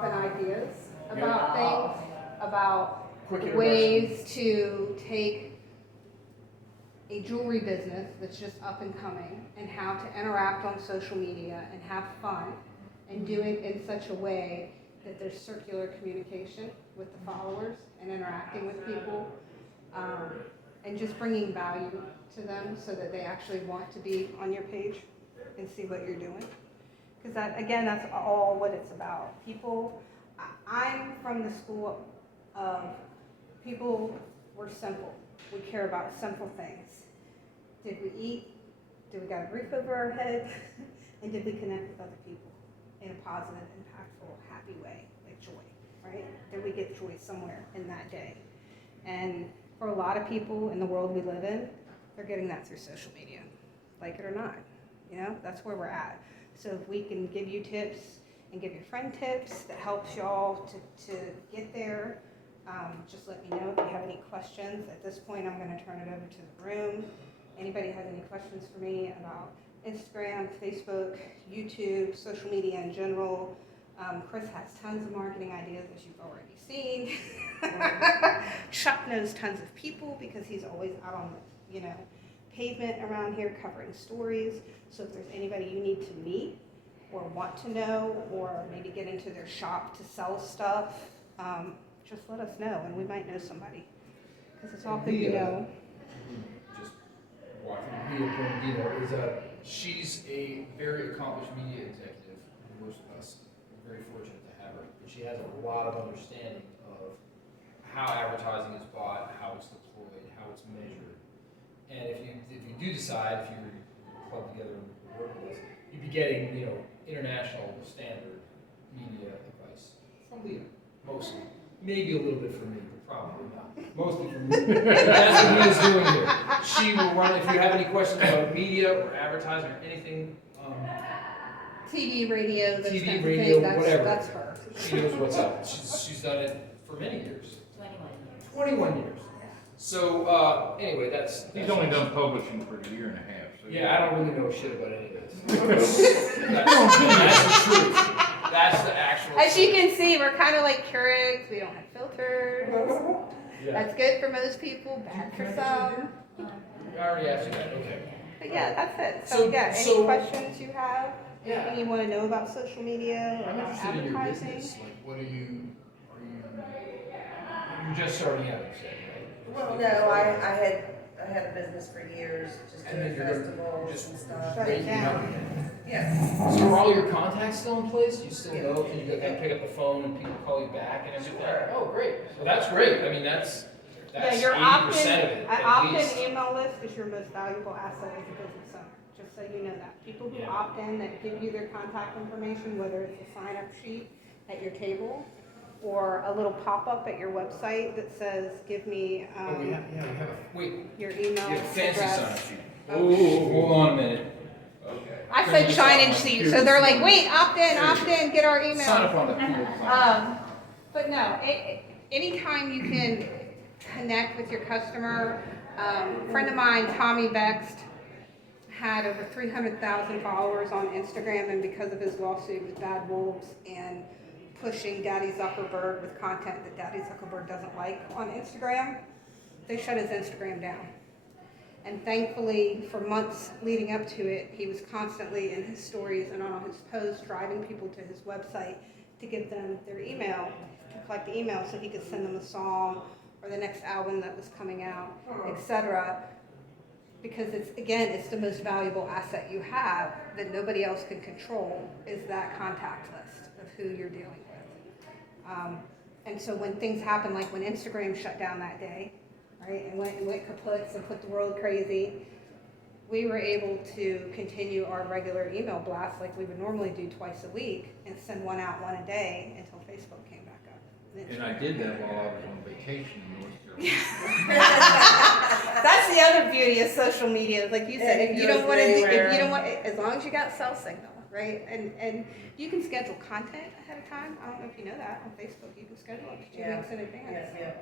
dropping ideas about things, about Quick ways to take a jewelry business that's just up and coming and how to interact on social media and have fun and do it in such a way that there's circular communication with the followers and interacting with people, and just bringing value to them so that they actually want to be on your page and see what you're doing. Because that, again, that's all what it's about. People, I'm from the school of people were simple. We care about simple things. Did we eat? Did we got a roof over our head? And did we connect with other people in a positive, impactful, happy way, like joy, right? Did we get joy somewhere in that day? And for a lot of people in the world we live in, they're getting that through social media, like it or not. You know, that's where we're at. So if we can give you tips and give your friend tips that helps y'all to get there, just let me know if you have any questions. At this point, I'm going to turn it over to the room. Anybody has any questions for me about Instagram, Facebook, YouTube, social media in general? Chris has tons of marketing ideas, as you've already seen. Chuck knows tons of people because he's always out on the, pavement around here covering stories. So if there's anybody you need to meet or want to know or maybe get into their shop to sell stuff, just let us know and we might know somebody. Because it's all good to know. Just watching Leah Bernardino is she's a very accomplished media executive. Most of us are very fortunate to have her. But she has a lot of understanding of how advertising is bought, how it's deployed, how it's measured. And if you do decide, if you were clubbed together and work with us, you'd be getting, international standard media advice from Leah, mostly. Maybe a little bit from me, but probably not. Mostly from me. That's what Leah's doing here. She will run, if you have any questions about media or advertising or anything, TV, radio, those TV, kinds radio, of things, whatever. That's her. She knows what's up. She's done it for many years. 21 years. So, anyway, that's He's only done publishing for a year and a half. So yeah, I don't really know shit about any of this. That's the truth. That's the actual As you truth. can see, we're kind of like Keurigs. We don't have filters. Yeah. That's good for most people, bad for some. I already asked you that, okay. But yeah, that's it. So- So yeah, any so- questions you have? Yeah. Anything you want to know about social media or I'm about interested in your advertising? business. Like, you're just starting out, you said, right? Well, no, I had a business for years, just And then doing you're festivals just and stuff. Shut it down. Yes. So are all your contacts still in place? You still Yeah. know? Can you pick up the phone and people call you back and everything? Sure. Oh, great. So that's great. I mean, that's Yeah, your 80% of it, an at least. opt-in email list is your most valuable asset as a business owner. Just so you know that. People who Yeah. opt in that give you their contact information, whether it's a sign-up sheet at your table or a little pop-up at your website that says, give me Oh, we have wait, your email you have a fancy address. sign-up sheet. Oh, hold on a minute. Okay. I said shine and see, so they're like, wait, opt in, get our email. Sign up on the field. But no, anytime you can connect with your customer, a friend of mine, Tommy Bext, had over 300,000 followers on Instagram, and because of his lawsuit with Bad Wolves and pushing Daddy Zuckerberg with content that Daddy Zuckerberg doesn't like on Instagram, they shut his Instagram down. And thankfully, for months leading up to it, he was constantly in his stories and on his posts driving people to his website to give them their email, to collect the email so he could send them a song or the next album that was coming out, etc. Because it's the most valuable asset you have that nobody else can control is that contact list of who you're dealing with. And so when things happen, like when Instagram shut down that day, right, and went kaput and put the world crazy, we were able to continue our regular email blast like we would normally do twice a week and send one out one a day until Facebook came back up. And I did that while I was on vacation in North Carolina. That's the other beauty of social media. Like you said, It if you goes don't want to, anywhere. as long as you got cell signal, right? And you can schedule content ahead of time. I don't know if you know that on Facebook, you can schedule it 2 weeks in advance. Yeah.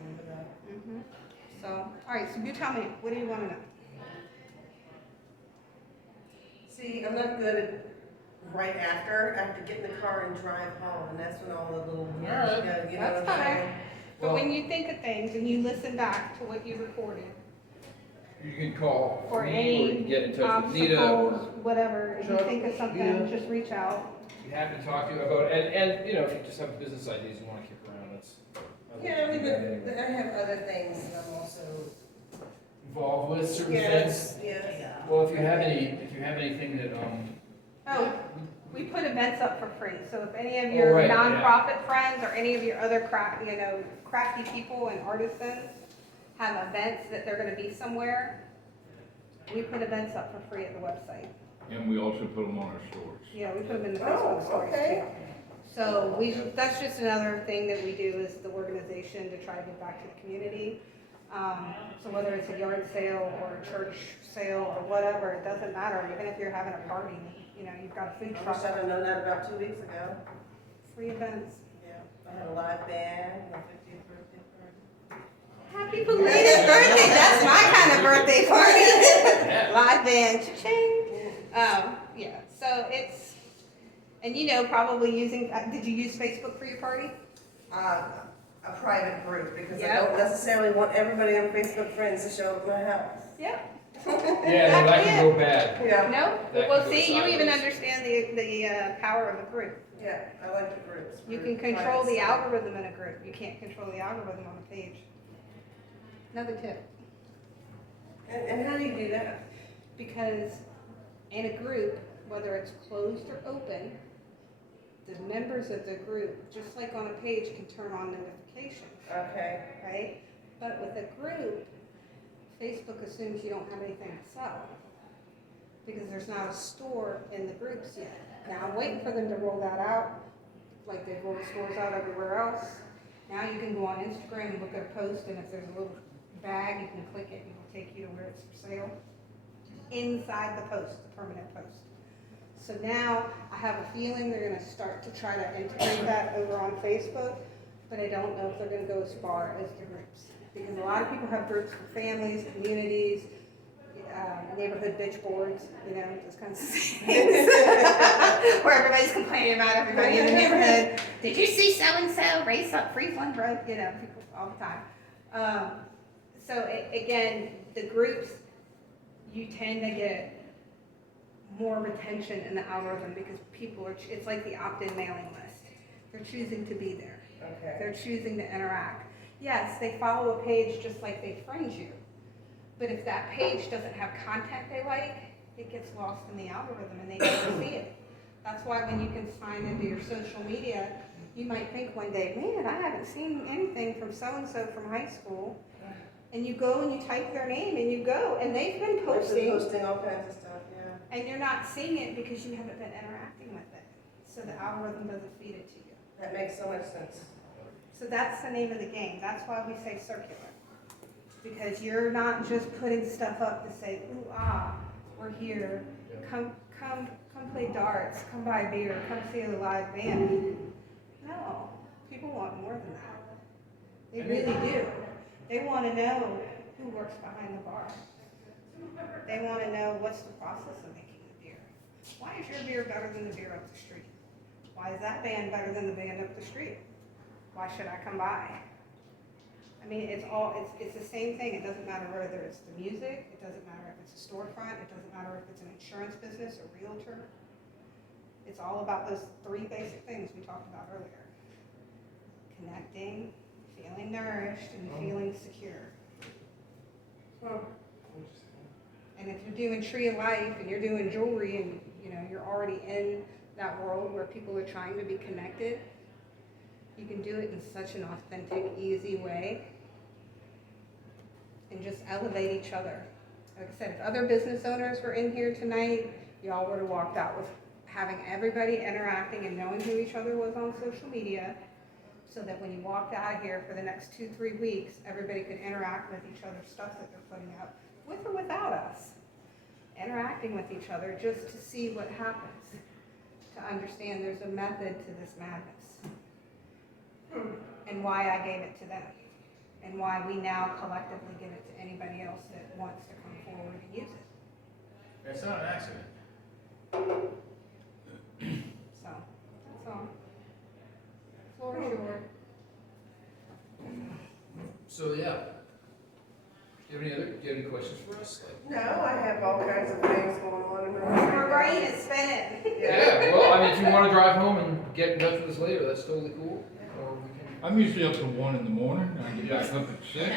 Remember that. Mm-hmm. So, all right. So you tell me, what do you want to know? See, I'm not good at right after, I have to get in the car and drive home, and that's when all the little, All right. you know That's what I'm fine. saying? But Well, when you think of things and you listen back to what you recorded, you can call or me, or you any can get in touch with Nita, or obstacles, whatever, if you Chuck, think of something, Nita. just reach out. be happy to talk to you about it. And you know, if you just have business ideas you want to kick around, that's. I'd Yeah, I love to mean, do that anyway. I have other things that I'm also, Involved with certain things. yes. Well, if you have anything that, Oh, we put events up for free, so if any of Oh, your right, yeah. nonprofit friends or any of your other crafty people and artisans have events that they're gonna be somewhere, we put events up for free at the website. And we also put them on our stores. Yeah, we put them in the Oh, Facebook stories okay. too. So that's just another thing that we do as the organization to try to give back to the community. So whether it's a yard sale or a church sale or whatever, it doesn't matter, even if you're having a party, you know, you've got a food I truck, wish I'd have known that about 2 weeks ago. free events. Yeah, I had a live band, my 50th birthday party. Happy belated birthday, that's my kind of birthday party. Live band, cha-ching. Yeah, so it's, and you know, probably using, did you use Facebook for your party? A private group, because I Yep. don't necessarily want everybody on Facebook friends to show up at my house. Yep. yeah, no, that can go bad. Yeah, No, That well, can go see, you even sideways. understand the power of a group. yeah, I like the groups. You for can control private the stuff. algorithm in a group, you can't control the algorithm on a page. Another tip, And how do you do that? because in a group, whether it's closed or open, the members of the group, just like on a page, can turn on notifications, Okay, right? But with a group, Facebook assumes you don't have anything to sell, because there's not a store in the groups yet. Now, I'm waiting for them to roll that out, like they've rolled stores out everywhere else. Now you can go on Instagram and look at a post, and if there's a little bag, you can click it, and it'll take you to where it's for sale. Inside the post, the permanent post. So now, I have a feeling they're gonna start to try to integrate that over on Facebook, but I don't know if they're gonna go as far as the groups. Because a lot of people have groups for families, communities, neighborhood bitch boards, you know, those kinds of things. Where everybody's complaining about everybody in the neighborhood. Did you see so-and-so race up Friesland Road? You know, people all the time. Again, the groups, you tend to get more retention in the algorithm because people are, it's like the opt-in mailing list. They're choosing to be there. okay. They're choosing to interact. Yes, they follow a page just like they friend you. But if that page doesn't have content they like, it gets lost in the algorithm and they never see it. That's why when you can sign into your social media, you might think one day, man, I haven't seen anything from so-and-so from high school. And you go and you type their name and you go, and they've been They've been posting, posting all kinds of stuff, yeah. and you're not seeing it because you haven't been interacting with it. So the algorithm doesn't feed it to you. That makes so much sense. So that's the name of the game. That's why we say circular. Because you're not just putting stuff up to say, ooh, we're here. Come play darts. Come buy a beer. Come see a live band. No, people want more than that. They really do. They want to know who works behind the bar. They want to know what's the process of making the beer. Why is your beer better than the beer up the street? Why is that band better than the band up the street? Why should I come by? I mean, it's the same thing. It doesn't matter whether it's the music, it doesn't matter if it's a storefront, it doesn't matter if it's an insurance business, a realtor. It's all about those three basic things we talked about earlier. Connecting, feeling nourished, and feeling secure. And if you're doing Tree of Life and you're doing jewelry and you know you're already in that world where people are trying to be connected, you can do it in such an authentic, easy way and just elevate each other. Like I said, if other business owners were in here tonight, y'all would have walked out with having everybody interacting and knowing who each other was on social media, so that when you walked out of here for the next 2-3 weeks, everybody could interact with each other's stuff that they're putting up, with or without us. Interacting with each other just to see what happens, to understand there's a method to this madness. And why I gave it to them, and why we now collectively give it to anybody else that wants to come forward and use it. It's not an accident. So, yeah. Do you have any questions for us? Like, No, I have all kinds of things going on in my life. Her brain is spinning. yeah, well, I mean, if you wanna drive home and get in touch with us later, that's totally cool. Or we can, I'm usually up to 1 in the morning, I get back up at 6.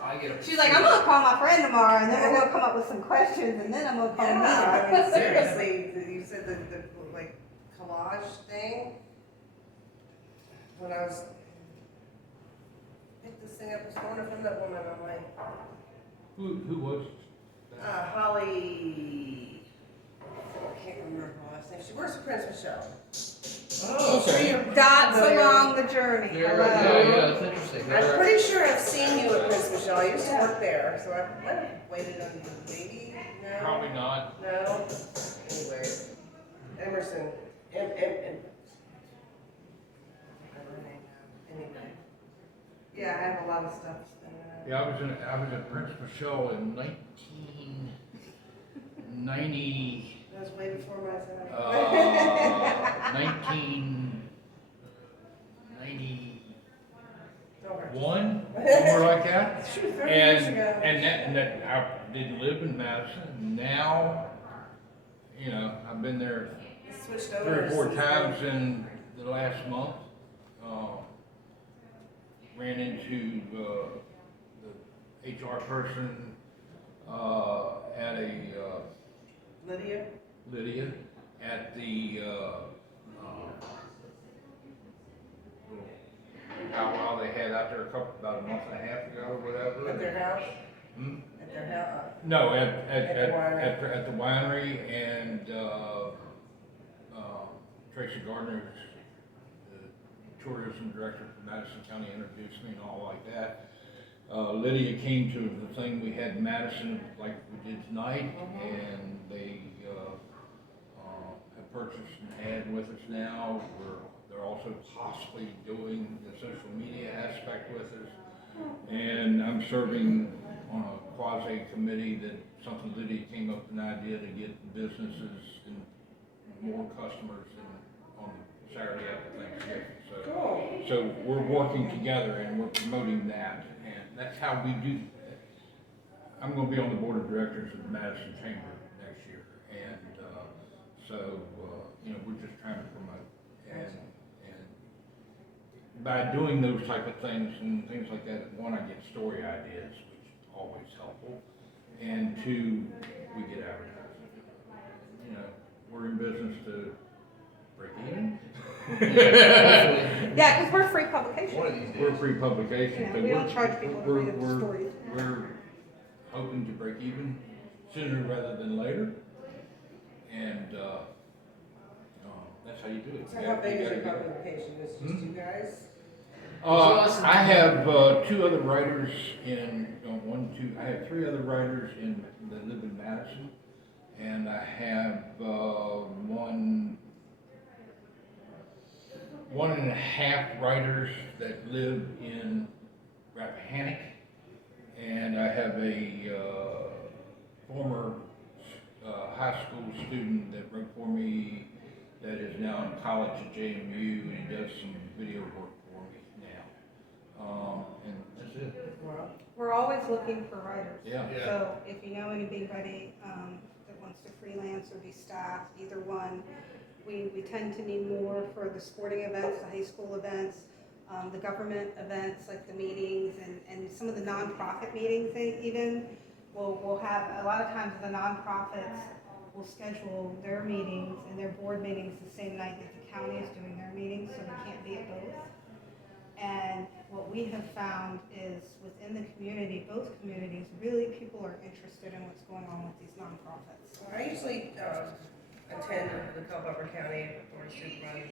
I get up. She's like, I'm gonna call my friend tomorrow, and then we're gonna come up with some questions, and then I'm gonna call Yeah, I me. mean, seriously, you said the like collage thing. When I was picked this thing up this morning from that woman, I'm like, Who was? Holly, I can't remember her last name. She works for Prince Michelle. Oh, Okay. Dots along the journey. Yeah, Hello. yeah, that's interesting. I'm pretty sure I've seen you at Prince Michelle. I used to work there, so I might have waited on you. Maybe? No? Probably not. No? Anyway. Emerson. M. I don't know. Anyway. Yeah, I have a lot of stuff. Yeah, I was at Prince Michelle in 1990. That was way before my time. 1991, somewhere like that. Shoot, 30 years And, ago. and that I didn't live in Madison. Now, you know, I've been there It switched 3 over. or 4 since times then. in the last month. Ran into the HR person at a Lydia? Lydia at the little powwow they had out there about a month and a half ago or whatever. At their house? Hmm? At their house? No, At the winery. at the winery, and Tracy Gardner, the tourism director for Madison County, introduced me and all like that. Lydia came to the thing we had in Madison like we did tonight, and they have purchased an ad with us now. They're also possibly doing the social media aspect with us. And I'm serving on a quasi committee that something Lydia came up with an idea to get businesses and more customers on Saturday after Thanksgiving. Cool. So we're working together and we're promoting that, and that's how we do. I'm gonna be on the board of directors of the Madison Chamber next year, and, you know, we're just trying to promote. And by doing those type of things and things like that, one, I get story ideas, which is always helpful, and two, we get advertising. You know, we're in business to break even. Yeah, because we're free publication. One of these days. We're a free publication. Yeah, so we don't we're- charge people to we're- read the we're- stories. We're hoping to break even sooner rather than later. And, that's how you do it. So You how gotta- big you is your gotta get it. publication? Is it just Hmm? you guys? I have, 2 other writers in, I have 3 other writers that live in Madison. And I have, one and a half writers that live in Rappahannock. And I have a, former, high school student that wrote for me that is now in college at JMU, and he does some video work for me now. And that's it. Well, We're always looking for writers. Yeah. Yeah. So if you know anybody that wants to freelance or be staff, either one, we tend to need more for the sporting events, the high school events, the government events like the meetings and some of the nonprofit meetings even. We'll have, a lot of times the nonprofits will schedule their meetings and their board meetings the same night that the county is doing their meetings, so we can't be at both. And what we have found is within the community, both communities, really people are interested in what's going on with these nonprofits. I usually attend the Culpeper County Board of Supervisors